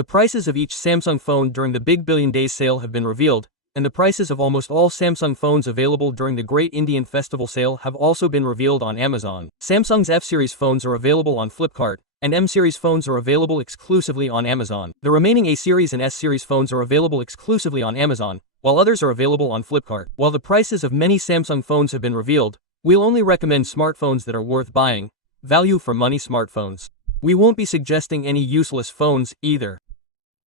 The prices of each Samsung phone during the Big Billion Days sale have been revealed, and the prices of almost all Samsung phones available during the Great Indian Festival sale have also been revealed on Amazon. Samsung's F-series phones are available on Flipkart, and M-series phones are available exclusively on Amazon. The remaining A-series and S-series phones are available exclusively on Amazon, while others are available on Flipkart. While the prices of many Samsung phones have been revealed, we'll only recommend smartphones that are worth buying, value for money smartphones. We won't be suggesting any useless phones either.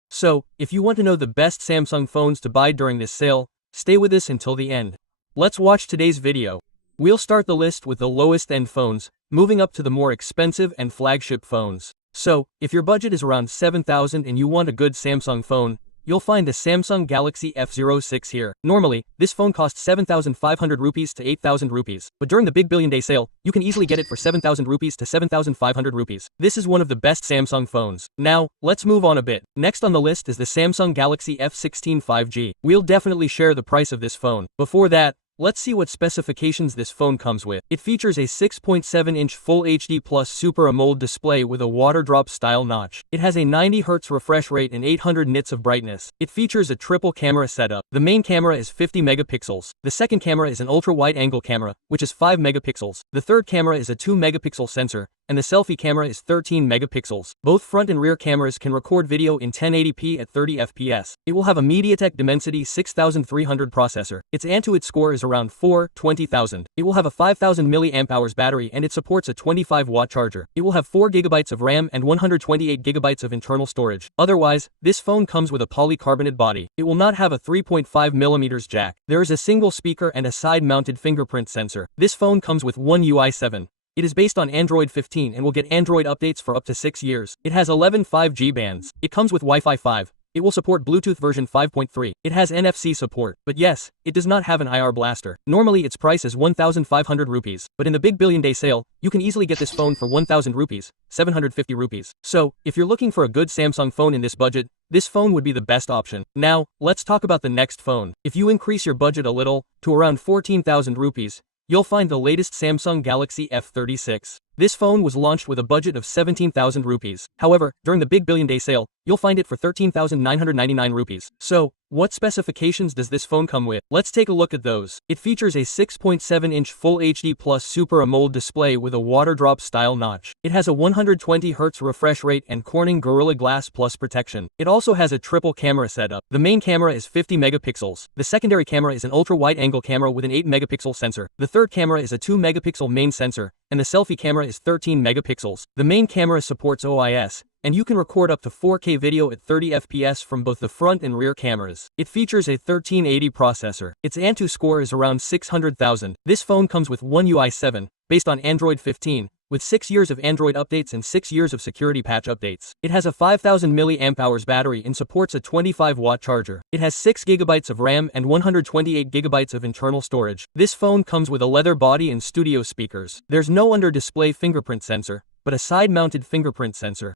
So, if you want to know the best Samsung phones to buy during this sale, stay with us until the end. Let's watch today's video. We'll start the list with the lowest end phones, moving up to the more expensive and flagship phones. So, if your budget is around $7,000 and you want a good Samsung phone, you'll find the Samsung Galaxy F06 here. Normally, this phone costs 7,500 rupees to 8,000 rupees, but during the Big Billion Day sale, you can easily get it for 7,000 rupees to 7,500 rupees. This is one of the best Samsung phones. Now, let's move on a bit. Next on the list is the Samsung Galaxy F16 5G. We'll definitely share the price of this phone. Before that, let's see what specifications this phone comes with. It features a 6.7-inch Full HD Plus Super AMOLED display with a water drop style notch. It has a 90Hz refresh rate and 800 nits of brightness. It features a triple camera setup. The main camera is 50 megapixels. The second camera is an ultra-wide angle camera, which is 5 megapixels. The third camera is a 2 megapixel sensor, and the selfie camera is 13 megapixels. Both front and rear cameras can record video in 1080p at 30 fps. It will have a MediaTek Dimensity 6300 processor. Its Antuit score is around 20,000. It will have a 5000 mAh battery and it supports a 25-watt charger. It will have 4 GB of RAM and 128 GB of internal storage. Otherwise, this phone comes with a polycarbonate body. It will not have a 3.5mm jack. There is a single speaker and a side-mounted fingerprint sensor. This phone comes with One UI 7. It is based on Android 15 and will get Android updates for up to 6 years. It has 11 5G bands. It comes with Wi-Fi 5. It will support Bluetooth version 5.3. It has NFC support. But yes, it does not have an IR blaster. Normally its price is 1,500 rupees. But in the Big Billion Day sale, you can easily get this phone for 1,000 rupees, 750 rupees. So, if you're looking for a good Samsung phone in this budget, this phone would be the best option. Now, let's talk about the next phone. If you increase your budget a little, to around 14,000 rupees, you'll find the latest Samsung Galaxy F36. This phone was launched with a budget of 17,000 rupees. However, during the Big Billion Day sale, you'll find it for 13,999 rupees. So, what specifications does this phone come with? Let's take a look at those. It features a 6.7-inch Full HD Plus Super AMOLED display with a water drop style notch. It has a 120Hz refresh rate and Corning Gorilla Glass Plus protection. It also has a triple camera setup. The main camera is 50 megapixels. The secondary camera is an ultra-wide angle camera with an 8 megapixel sensor. The third camera is a 2 megapixel main sensor, and the selfie camera is 13 megapixels. The main camera supports OIS, and you can record up to 4K video at 30 fps from both the front and rear cameras. It features a 1380 processor. Its Antutu score is around 600,000. This phone comes with One UI 7, based on Android 15, with 6 years of Android updates and 6 years of security patch updates. It has a 5000 mAh battery and supports a 25-watt charger. It has 6 GB of RAM and 128 GB of internal storage. This phone comes with a leather body and studio speakers. There's no under-display fingerprint sensor, but a side-mounted fingerprint sensor.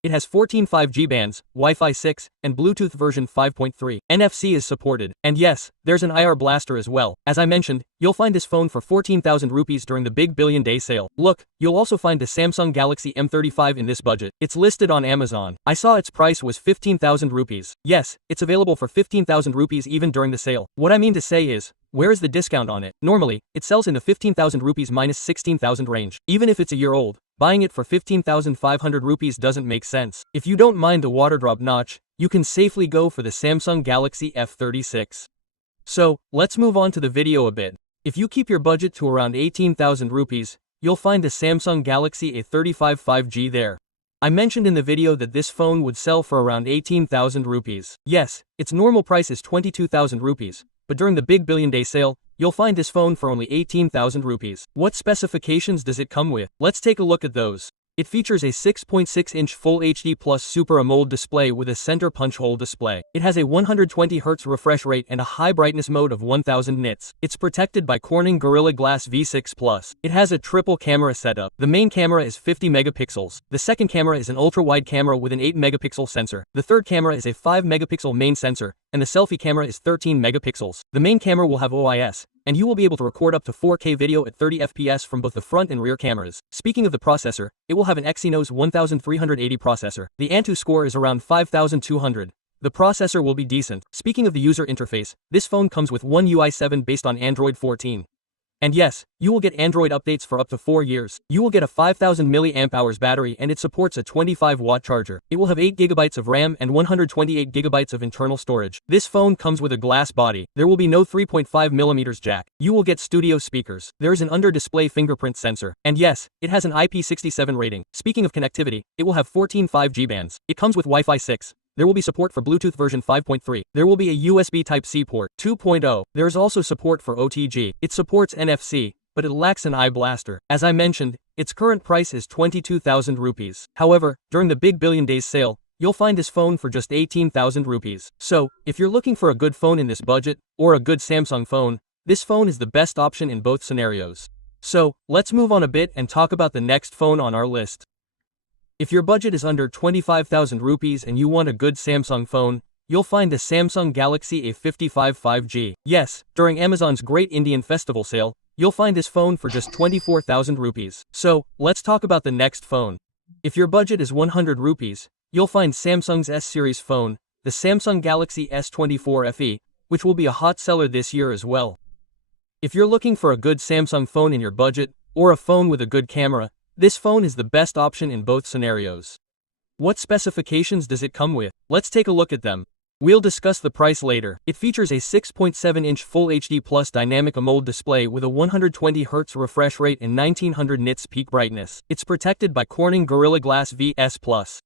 It has 14 5G bands, Wi-Fi 6, and Bluetooth version 5.3. NFC is supported. And yes, there's an IR blaster as well. As I mentioned, you'll find this phone for 14,000 rupees during the Big Billion Day sale. Look, you'll also find the Samsung Galaxy M35 in this budget. It's listed on Amazon. I saw its price was 15,000 rupees. Yes, it's available for 15,000 rupees even during the sale. What I mean to say is, where is the discount on it? Normally, it sells in the 15,000 rupees minus 16,000 range. Even if it's a year old, buying it for 15,500 rupees doesn't make sense. If you don't mind the water drop notch, you can safely go for the Samsung Galaxy F36. So, let's move on to the video a bit. If you keep your budget to around 18,000 rupees, you'll find the Samsung Galaxy A35 5G there. I mentioned in the video that this phone would sell for around 18,000 rupees. Yes, its normal price is 22,000 rupees, but during the Big Billion Day sale, you'll find this phone for only 18,000 rupees. What specifications does it come with? Let's take a look at those. It features a 6.6-inch Full HD Plus Super AMOLED display with a center punch hole display. It has a 120Hz refresh rate and a high brightness mode of 1000 nits. It's protected by Corning Gorilla Glass V6 Plus. It has a triple camera setup. The main camera is 50 megapixels. The second camera is an ultra-wide camera with an 8 megapixel sensor. The third camera is a 5 megapixel main sensor, and the selfie camera is 13 megapixels. The main camera will have OIS, and you will be able to record up to 4K video at 30 FPS from both the front and rear cameras. Speaking of the processor, it will have an Exynos 1380 processor. The Antutu score is around 5200. The processor will be decent. Speaking of the user interface, this phone comes with One UI 7 based on Android 14. And yes, you will get Android updates for up to 4 years. You will get a 5000 mAh battery and it supports a 25-watt charger. It will have 8GB of RAM and 128GB of internal storage. This phone comes with a glass body. There will be no 3.5mm jack. You will get studio speakers. There is an under-display fingerprint sensor. And yes, it has an IP67 rating. Speaking of connectivity, it will have 14 5G bands. It comes with Wi-Fi 6. There will be support for Bluetooth version 5.3. There will be a USB Type-C port 2.0. There is also support for OTG. It supports NFC, but it lacks an iBlaster. As I mentioned, its current price is 22,000 rupees. However, during the Big Billion Days sale, you'll find this phone for just 18,000 rupees. So, if you're looking for a good phone in this budget, or a good Samsung phone, this phone is the best option in both scenarios. So, let's move on a bit and talk about the next phone on our list. If your budget is under 25,000 rupees and you want a good Samsung phone, you'll find the Samsung Galaxy A55 5G. Yes, during Amazon's Great Indian Festival sale, you'll find this phone for just 24,000 rupees. So, let's talk about the next phone. If your budget is 100 rupees, you'll find Samsung's S-series phone, the Samsung Galaxy S24 FE, which will be a hot seller this year as well. If you're looking for a good Samsung phone in your budget, or a phone with a good camera, this phone is the best option in both scenarios. What specifications does it come with? Let's take a look at them. We'll discuss the price later. It features a 6.7-inch Full HD Plus Dynamic AMOLED display with a 120Hz refresh rate and 1900 nits peak brightness. It's protected by Corning Gorilla Glass VS+.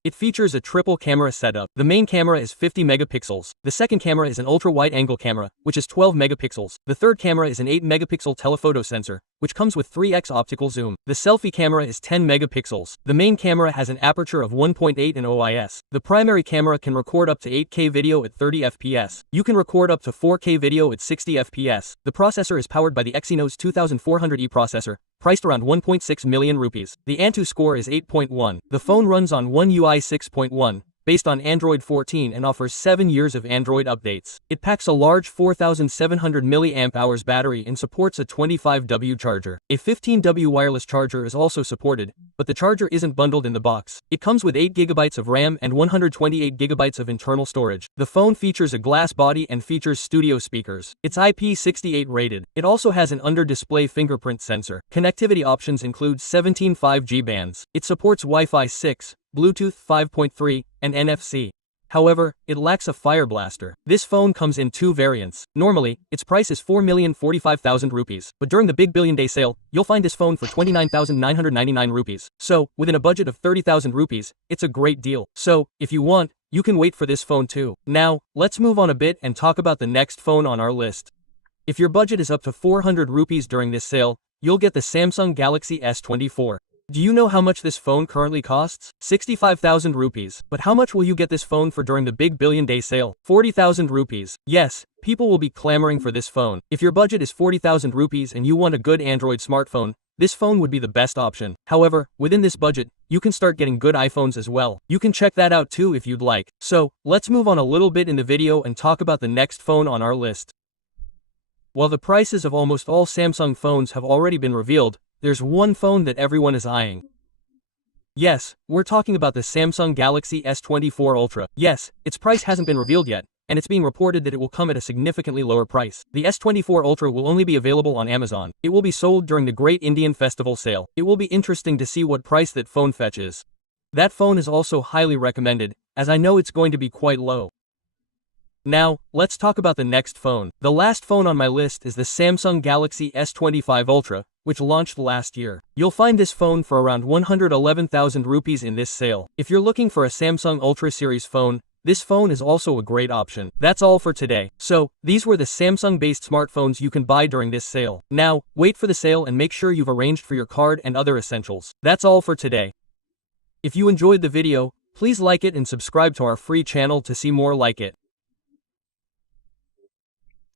It features a triple camera setup. The main camera is 50 megapixels. The second camera is an ultra-wide-angle camera, which is 12 megapixels. The third camera is an 8-megapixel telephoto sensor, which comes with 3x optical zoom. The selfie camera is 10 megapixels. The main camera has an aperture of 1.8 and OIS. The primary camera can record up to 8K video at 30 FPS. You can record up to 4K video at 60 FPS. The processor is powered by the Exynos 2400E processor, priced around 1.6 million rupees. The Antutu score is 8.1. The phone runs on One UI 6.1. Based on Android 14 and offers 7 years of Android updates. It packs a large 4700 mAh battery and supports a 25W charger. A 15W wireless charger is also supported, but the charger isn't bundled in the box. It comes with 8GB of RAM and 128GB of internal storage. The phone features a glass body and features studio speakers. It's IP68 rated. It also has an under-display fingerprint sensor. Connectivity options include 17 5G bands. It supports Wi-Fi 6, Bluetooth 5.3, and NFC. However, it lacks a fire blaster. This phone comes in 2 variants. Normally, its price is 4,045,000 rupees, but during the Big Billion Day sale, you'll find this phone for 29,999 rupees. So, within a budget of 30,000 rupees, it's a great deal. So, if you want, you can wait for this phone too. Now, let's move on a bit and talk about the next phone on our list. If your budget is up to 400 rupees during this sale, you'll get the Samsung Galaxy S24. Do you know how much this phone currently costs? 65,000 rupees. But how much will you get this phone for during the Big Billion Day sale? 40,000 rupees. Yes, people will be clamoring for this phone. If your budget is 40,000 rupees and you want a good Android smartphone, this phone would be the best option. However, within this budget, you can start getting good iPhones as well. You can check that out too if you'd like. So, let's move on a little bit in the video and talk about the next phone on our list. While the prices of almost all Samsung phones have already been revealed, there's one phone that everyone is eyeing. Yes, we're talking about the Samsung Galaxy S24 Ultra. Yes, its price hasn't been revealed yet, and it's being reported that it will come at a significantly lower price. The S24 Ultra will only be available on Amazon. It will be sold during the Great Indian Festival sale. It will be interesting to see what price that phone fetches. That phone is also highly recommended, as I know it's going to be quite low. Now, let's talk about the next phone. The last phone on my list is the Samsung Galaxy S25 Ultra, which launched last year. You'll find this phone for around 111,000 rupees in this sale. If you're looking for a Samsung Ultra series phone, this phone is also a great option. That's all for today. So, these were the Samsung-based smartphones you can buy during this sale. Now, wait for the sale and make sure you've arranged for your card and other essentials. That's all for today. If you enjoyed the video, please like it and subscribe to our free channel to see more like it.